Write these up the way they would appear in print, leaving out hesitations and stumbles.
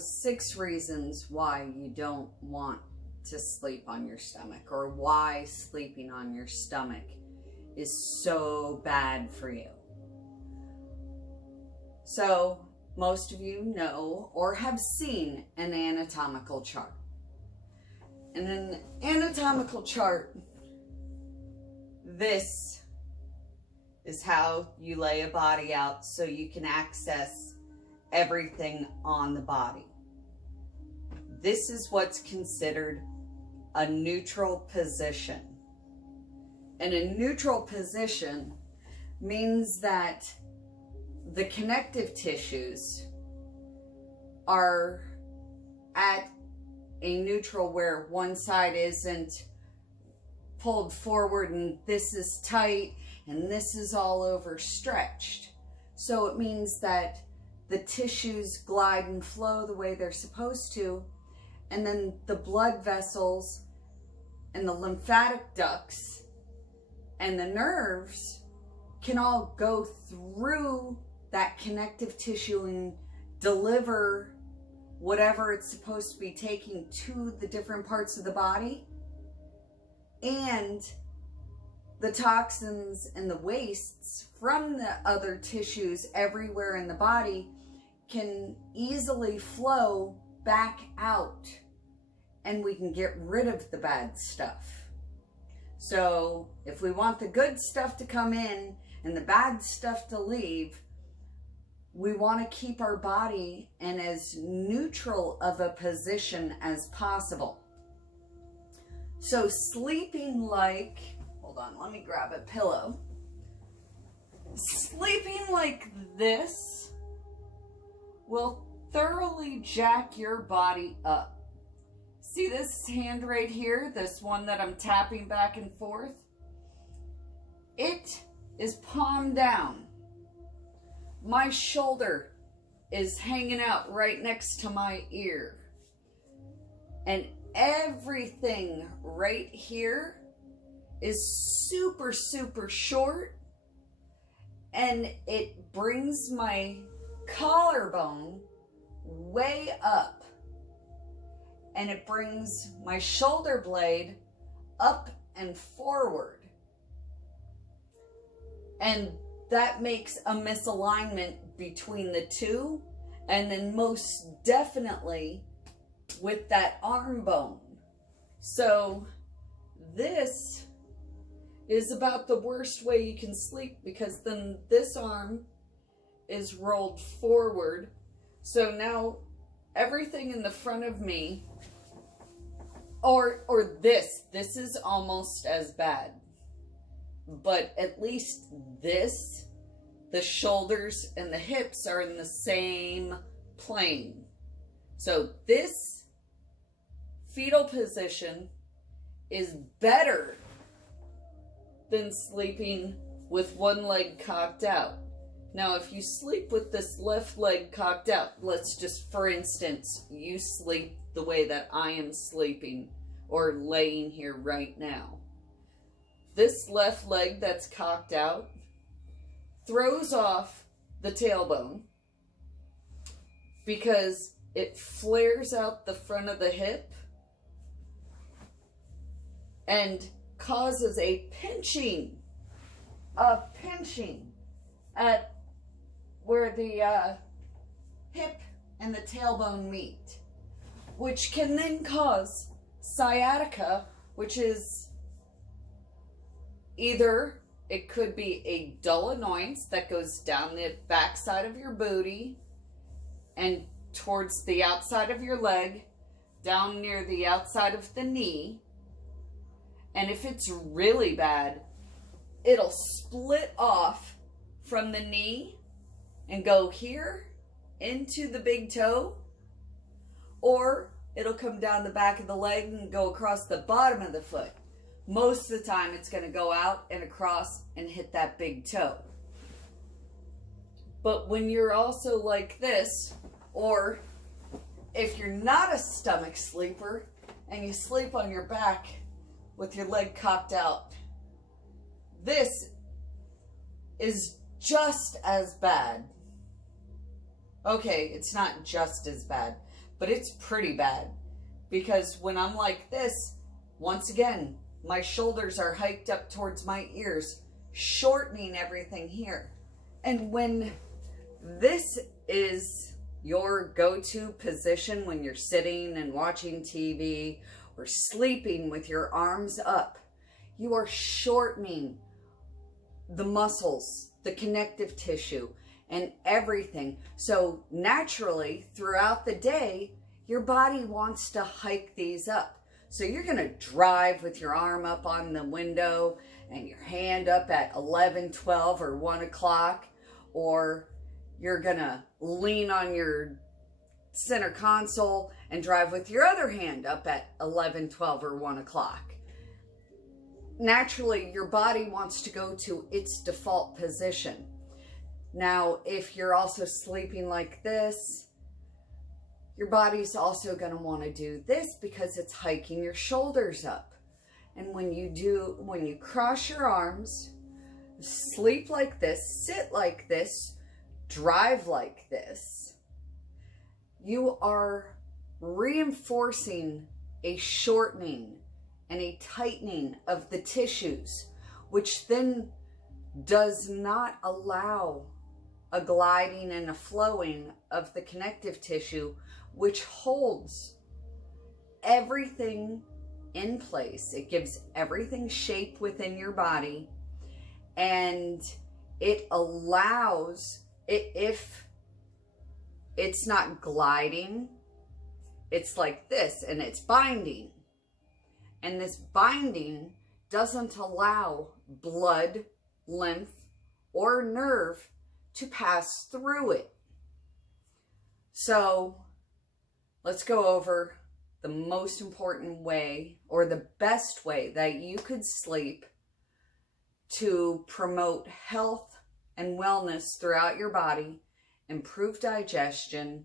6 reasons why you don't want to sleep on your stomach, or why sleeping on your stomach is so bad for you. So most of you know or have seen an anatomical chart. In an anatomical chart, this is how you lay a body out so you can access everything on the body. This is what's considered a neutral position. And a neutral position means that the connective tissues are at a neutral, where one side isn't pulled forward and this is tight and this is all overstretched. So it means that the tissues glide and flow the way they're supposed to, and then the blood vessels and the lymphatic ducts and the nerves can all go through that connective tissue and deliver whatever it's supposed to be taking to the different parts of the body. And the toxins and the wastes from the other tissues everywhere in the body can easily flow back out, and we can get rid of the bad stuff. So if we want the good stuff to come in and the bad stuff to leave, we want to keep our body in as neutral of a position as possible. So sleeping like, hold on, let me grab a pillow. Sleeping like this will thoroughly jack your body up. See this hand right here, this one that I'm tapping back and forth? It is palm down. My shoulder is hanging out right next to my ear. And everything right here is super, super short. And it brings my collarbone way up. And it brings my shoulder blade up and forward. And that makes a misalignment between the two, and then most definitely with that arm bone. So this is about the worst way you can sleep, because then this arm is rolled forward. So now everything in the front of me, or this is almost as bad. But at least this, the shoulders and the hips are in the same plane. So this fetal position is better than sleeping with one leg cocked out. Now, if you sleep with this left leg cocked out, let's just, for instance, you sleep the way that I am sleeping or laying here right now. This left leg that's cocked out throws off the tailbone because it flares out the front of the hip and causes a pinching at where the hip and the tailbone meet, which can then cause sciatica, which is either it could be a dull annoyance that goes down the backside of your booty and towards the outside of your leg, down near the outside of the knee. And if it's really bad, it'll split off from the knee and go here into the big toe, or it'll come down the back of the leg and go across the bottom of the foot. Most of the time, it's going to go out and across and hit that big toe. But when you're also like this, or if you're not a stomach sleeper and you sleep on your back with your leg cocked out, this is just as bad. Okay, it's not just as bad, but it's pretty bad because when I'm like this, once again, my shoulders are hiked up towards my ears, shortening everything here. And when this is your go-to position when you're sitting and watching TV or sleeping with your arms up, you are shortening the muscles, the connective tissue, and everything. So naturally, throughout the day, your body wants to hike these up. So you're gonna drive with your arm up on the window and your hand up at 11, 12, or 1 o'clock, or you're gonna lean on your center console and drive with your other hand up at 11, 12, or 1 o'clock. Naturally, your body wants to go to its default position. Now, if you're also sleeping like this, your body's also going to want to do this because it's hiking your shoulders up. And when you cross your arms, sleep like this, sit like this, drive like this, you are reinforcing a shortening and a tightening of the tissues, which then does not allow a gliding and a flowing of the connective tissue, which holds everything in place. It gives everything shape within your body, and it allows it, if it's not gliding, it's like this, and it's binding. And this binding doesn't allow blood, lymph, or nerve to pass through it. So let's go over the most important way, or the best way that you could sleep to promote health and wellness throughout your body, improve digestion,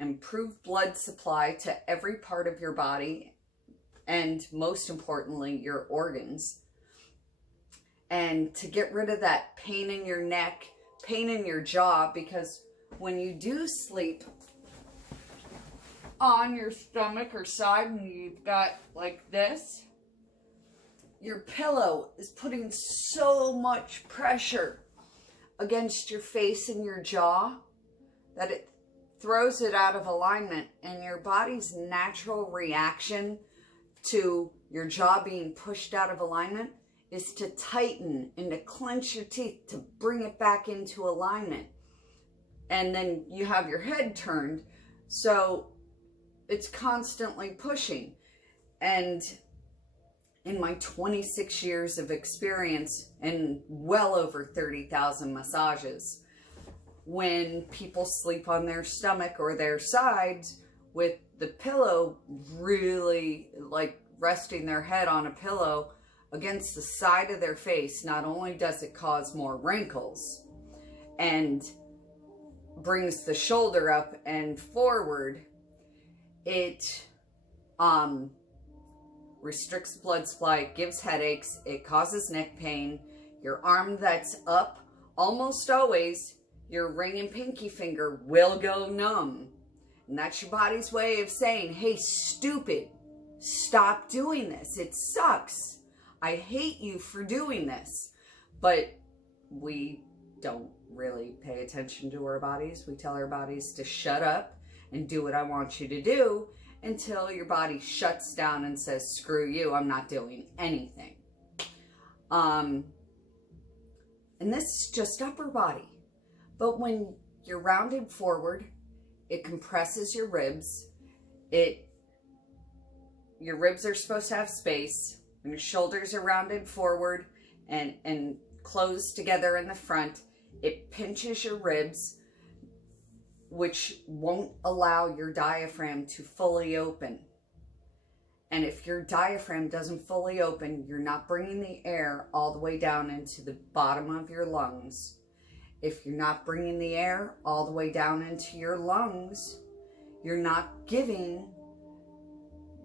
improve blood supply to every part of your body, and most importantly, your organs. And to get rid of that pain in your neck, pain in your jaw, because when you do sleep on your stomach or side and you've got like this, your pillow is putting so much pressure against your face and your jaw that it throws it out of alignment, and your body's natural reaction to your jaw being pushed out of alignment is to tighten and to clench your teeth to bring it back into alignment. And then you have your head turned, so it's constantly pushing. And in my 26 years of experience and well over 30,000 massages, when people sleep on their stomach or their sides with the pillow really like resting their head on a pillow against the side of their face, not only does it cause more wrinkles and brings the shoulder up and forward, it restricts blood supply, it gives headaches, it causes neck pain. Your arm that's up, almost always, your ring and pinky finger will go numb. And that's your body's way of saying, hey, stupid, stop doing this. It sucks. I hate you for doing this. But we don't really pay attention to our bodies. We tell our bodies to shut up and do what I want you to do until your body shuts down and says, screw you, I'm not doing anything. And this is just upper body. But when you're rounded forward, it compresses your ribs. Your ribs are supposed to have space. When your shoulders are rounded forward and closed together in the front, it pinches your ribs, which won't allow your diaphragm to fully open. And if your diaphragm doesn't fully open, you're not bringing the air all the way down into the bottom of your lungs. If you're not bringing the air all the way down into your lungs, you're not giving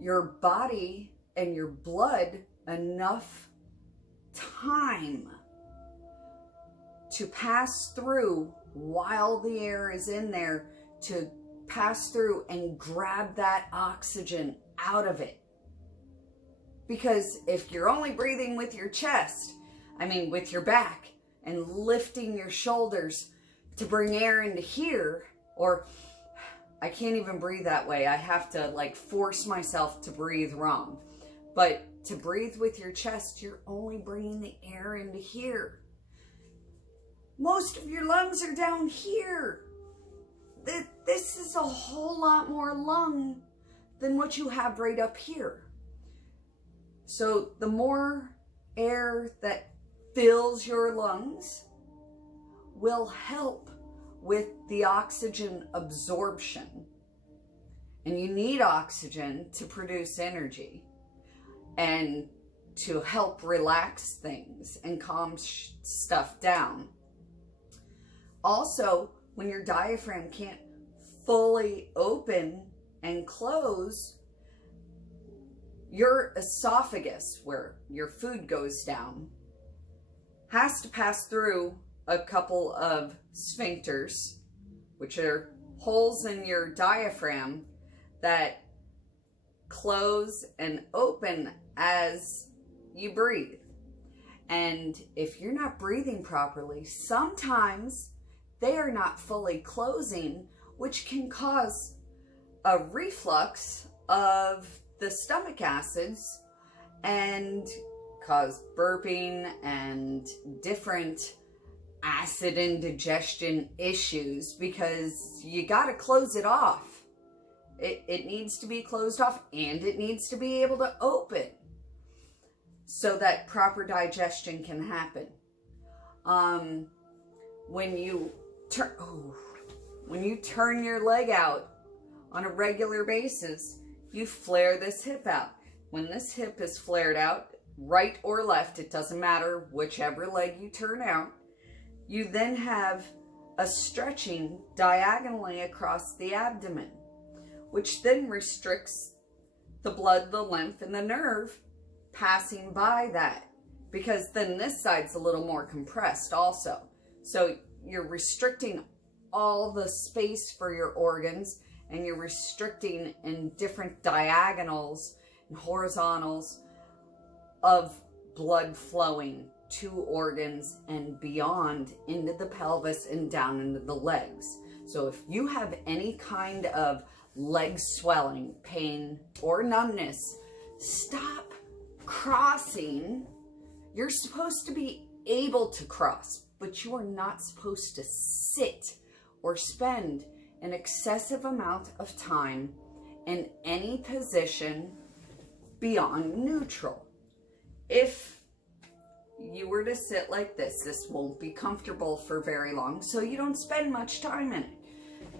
your body and your blood enough time to pass through while the air is in there to pass through and grab that oxygen out of it. Because if you're only breathing with your chest, with your back, and lifting your shoulders to bring air into here, or I can't even breathe that way. I have to like force myself to breathe wrong. But to breathe with your chest, you're only bringing the air into here. Most of your lungs are down here. This is a whole lot more lung than what you have right up here. So the more air that fills your lungs will help with the oxygen absorption. And you need oxygen to produce energy and to help relax things and calm stuff down. Also, when your diaphragm can't fully open and close, your esophagus, where your food goes down, has to pass through a couple of sphincters, which are holes in your diaphragm that close and open as you breathe. And if you're not breathing properly, sometimes they are not fully closing, which can cause a reflux of the stomach acids and cause burping and different acid indigestion issues, because you got to close it off. It needs to be closed off, and it needs to be able to open so that proper digestion can happen. When you turn your leg out on a regular basis, you flare this hip out. When this hip is flared out, right or left, it doesn't matter, whichever leg you turn out, you then have a stretching diagonally across the abdomen, which then restricts the blood, the lymph, and the nerve passing by that, because then this side's a little more compressed also. So you're restricting all the space for your organs, and you're restricting in different diagonals and horizontals of blood flowing to organs and beyond into the pelvis and down into the legs. So if you have any kind of leg swelling, pain, or numbness, stop crossing. You're supposed to be able to cross, but you are not supposed to sit or spend an excessive amount of time in any position beyond neutral. If you were to sit like this, this won't be comfortable for very long, so you don't spend much time in it.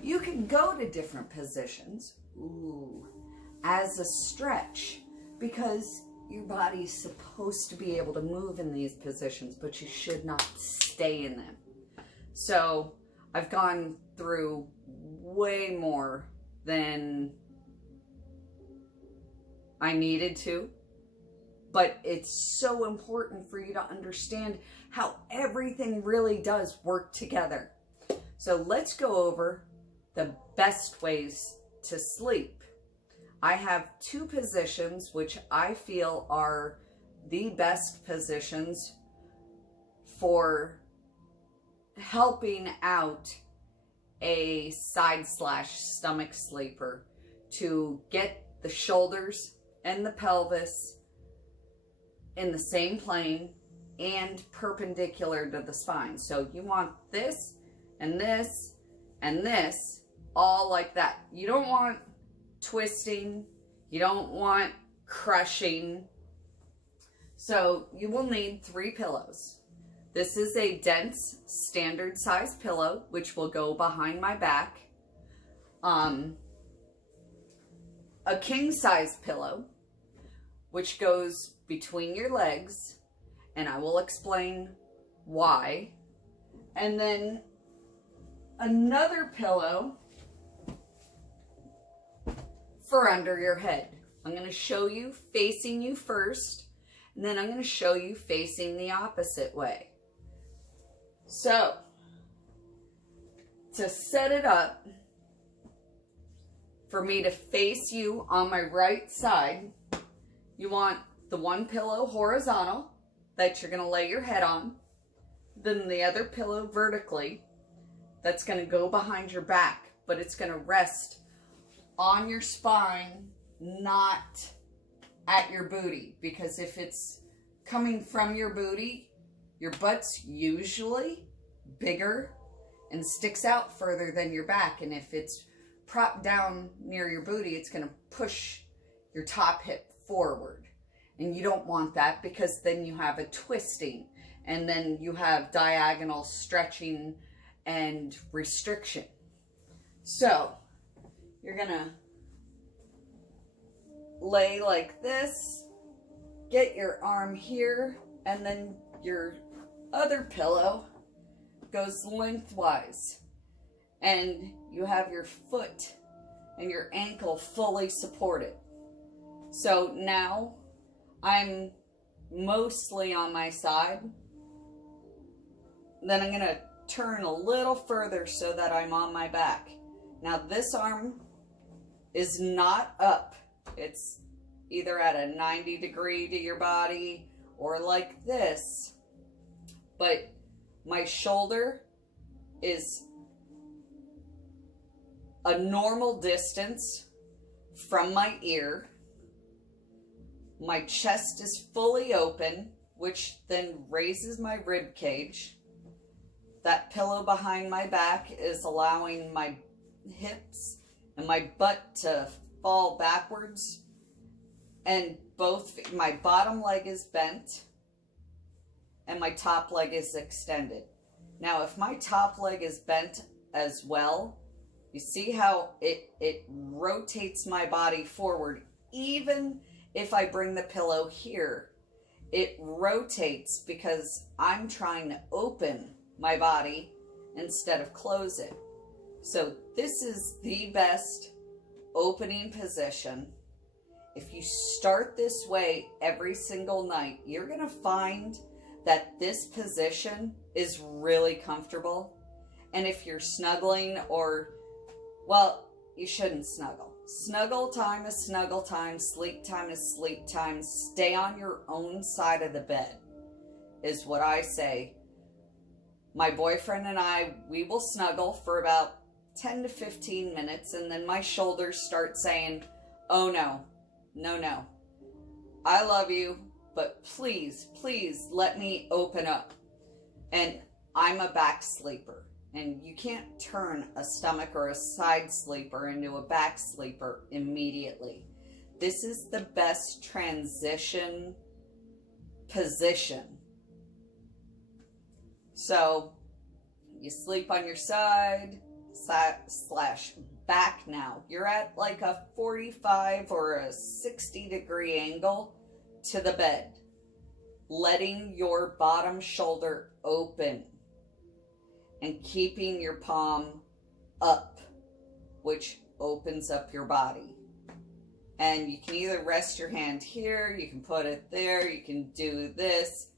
You can go to different positions, as a stretch, because your body's supposed to be able to move in these positions, but you should not stay in them. So I've gone through way more than I needed to, but it's so important for you to understand how everything really does work together. So let's go over the best ways to sleep. I have two positions which I feel are the best positions for helping out a side/stomach sleeper to get the shoulders and the pelvis in the same plane and perpendicular to the spine. So you want this and this and this all like that. You don't want twisting. You don't want crushing. So you will need 3 pillows. This is a dense standard size pillow, which will go behind my back. A king size pillow, which goes between your legs, and I will explain why. And then another pillow for under your head. I'm going to show you facing you first, and then I'm going to show you facing the opposite way. So, to set it up, for me to face you on my right side. You want the one pillow horizontal that you're going to lay your head on. Then the other pillow vertically that's going to go behind your back, but it's going to rest on your spine, not at your booty. Because if it's coming from your booty, your butt's usually bigger and sticks out further than your back. And if it's propped down near your booty, it's going to push your top hip forward. And you don't want that, because then you have a twisting, and then you have diagonal stretching and restriction. So you're going to lay like this, get your arm here, and then your other pillow goes lengthwise, and you have your foot and your ankle fully supported. So now I'm mostly on my side. Then I'm going to turn a little further so that I'm on my back. Now this arm is not up. It's either at a 90 degree to your body or like this. But my shoulder is a normal distance from my ear. My chest is fully open, which then raises my rib cage. That pillow behind my back is allowing my hips and my butt to fall backwards. And both my bottom leg is bent and my top leg is extended. Now, if my top leg is bent as well, you see how it rotates my body forward. Even if I bring the pillow here, it rotates because I'm trying to open my body instead of close it. So this is the best opening position. If you start this way every single night, you're going to find that this position is really comfortable. And if you're snuggling, or, well, you shouldn't snuggle. Snuggle time is snuggle time. Sleep time is sleep time. Stay on your own side of the bed is what I say. My boyfriend and I, we will snuggle for about 10 to 15 minutes, and then my shoulders start saying, oh no, no, no. I love you, but please, please let me open up. And I'm a back sleeper. And you can't turn a stomach or a side sleeper into a back sleeper immediately. This is the best transition position. So you sleep on your side slash back now. You're at like a 45 or a 60 degree angle to the bed, letting your bottom shoulder open and keeping your palm up, which opens up your body. And you can either rest your hand here, you can put it there, you can do this.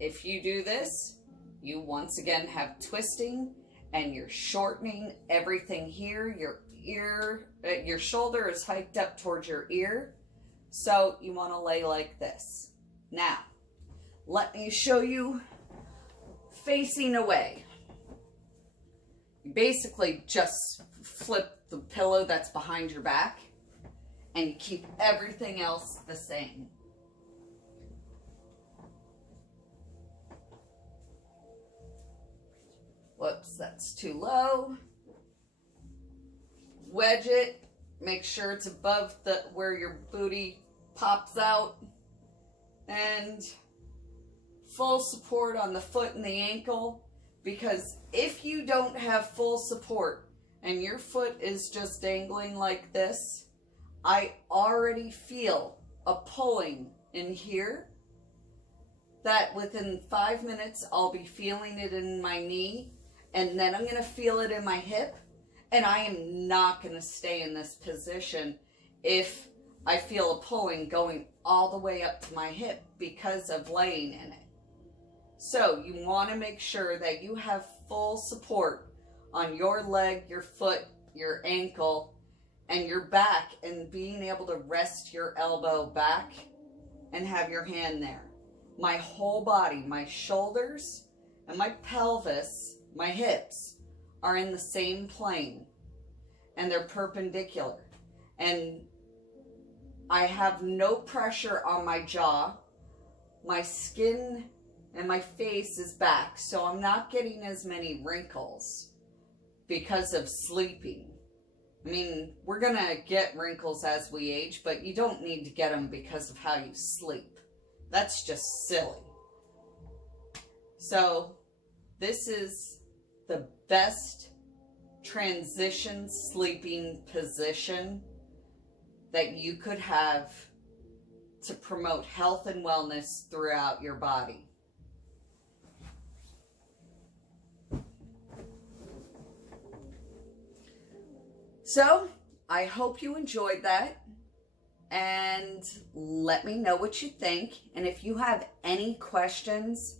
If you do this, you once again have twisting, and you're shortening everything here. Your shoulder is hiked up towards your ear. So you want to lay like this. Now, let me show you facing away. You basically just flip the pillow that's behind your back, and you keep everything else the same. Whoops, that's too low. Wedge it. Make sure it's above where your booty pops out. And full support on the foot and the ankle. Because if you don't have full support and your foot is just dangling like this, I already feel a pulling in here that within 5 minutes I'll be feeling it in my knee, and then I'm going to feel it in my hip, and I am not going to stay in this position if I feel a pulling going all the way up to my hip because of laying in it. So you want to make sure that you have full support on your leg, your foot, your ankle, and your back, and being able to rest your elbow back and have your hand there. My whole body, my shoulders and my pelvis, my hips are in the same plane, and they're perpendicular. And I have no pressure on my jaw. My skin and my face is back, so I'm not getting as many wrinkles because of sleeping. I mean, we're gonna get wrinkles as we age, but you don't need to get them because of how you sleep. That's just silly. So this is the best transition sleeping position that you could have to promote health and wellness throughout your body. So I hope you enjoyed that, and let me know what you think. And if you have any questions,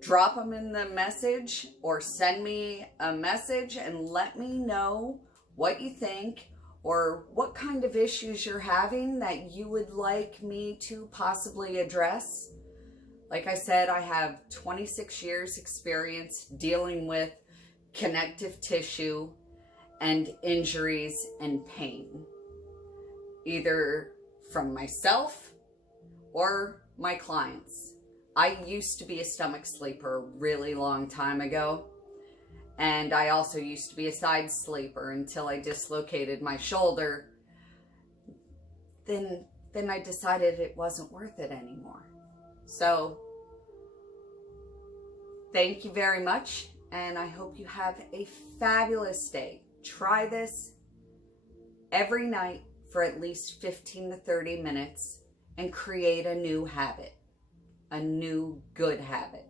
drop them in the message or send me a message and let me know what you think or what kind of issues you're having that you would like me to possibly address. Like I said, I have 26 years experience dealing with connective tissue and injuries and pain, either from myself or my clients. I used to be a stomach sleeper a really long time ago, and I also used to be a side sleeper until I dislocated my shoulder. Then I decided it wasn't worth it anymore. So thank you very much, and I hope you have a fabulous day. Try this every night for at least 15 to 30 minutes and create a new habit, a new good habit.